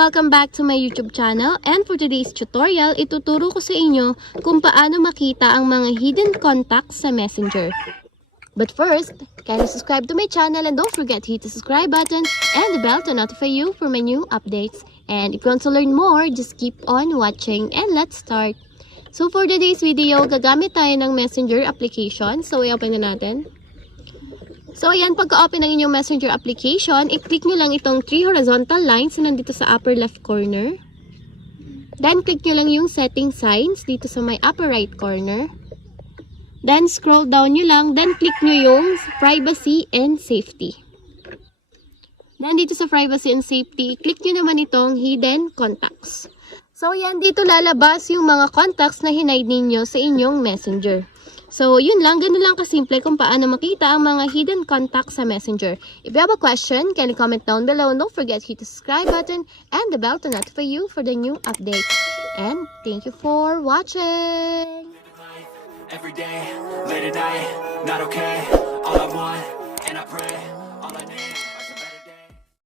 welcome back to my YouTube channel, and for today's tutorial, ituturo ko sa inyo kung paano makita ang mga hidden contacts sa Messenger. But first, kindly subscribe to my channel and don't forget to hit the subscribe button and the bell to notify you for my new updates. And if you want to learn more, just keep on watching and let's start. So for today's video, gagamit tayo ng Messenger application. So i-open na natin. So ayan, pagka-open ng inyong Messenger application, i-click nyo lang itong 3 horizontal lines na nandito sa upper left corner. Then click nyo lang yung setting signs dito sa may upper right corner. Then scroll down nyo lang, then click nyo yung privacy and safety. Then dito sa privacy and safety, click nyo naman itong hidden contacts. So ayan, dito lalabas yung mga contacts na hinide ninyo sa inyong Messenger. So, yun lang. Ganun lang kasimple kung paano makita ang mga hidden contacts sa Messenger. If you have a question, can you comment down below. And don't forget to hit the subscribe button and the bell to notify you for the new updates. And thank you for watching! Every day, late at night, not okay. All I want, and I pray.